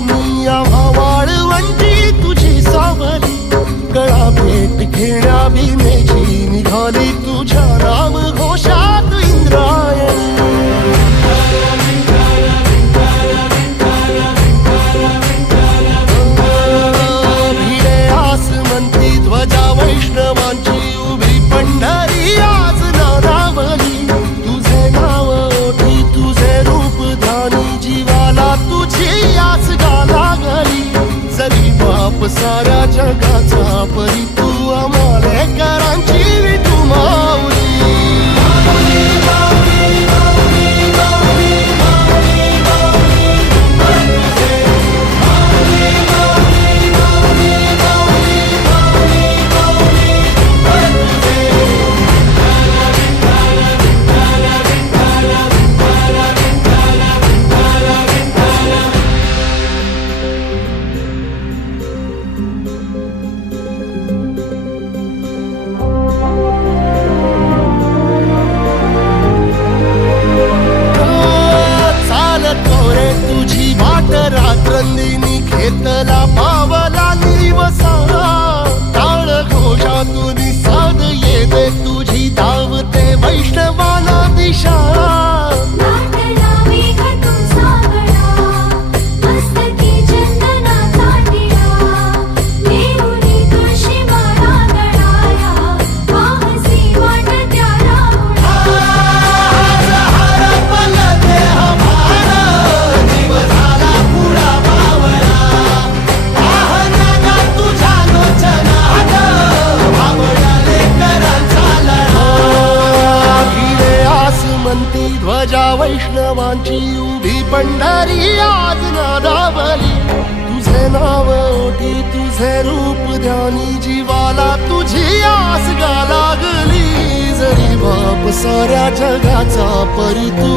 वाणी आम्हा वाळवंटी तुझी सावली, गळा भेट घेण्या भीमेची निघाली तुझ्या नाम घोषात इंद्रायणी. भिडे आसमंती ध्वजा वैष्णवांची उभी पंढरी आज नानावली, तुझे नाव ओठी तुझे रूप ध्यानी जीवाला तुझी आस गा लागली. जरी बाप साऱ्या जगाचा परी तू आमालेकरांची विठू माऊली. रात्रंदिनी घेतला पावला निवसा, टाळ घोषातून साध येते तुझी धावते वैष्णवाला दिशा. ध्वजा वैष्णवांची उभी पंढरी आज नादावली, तुझे नाव ओठी तुझे रूप ध्यानी जीवाला तुझी आस गा लागली. जरी बाप साऱ्या जगाचा परी तू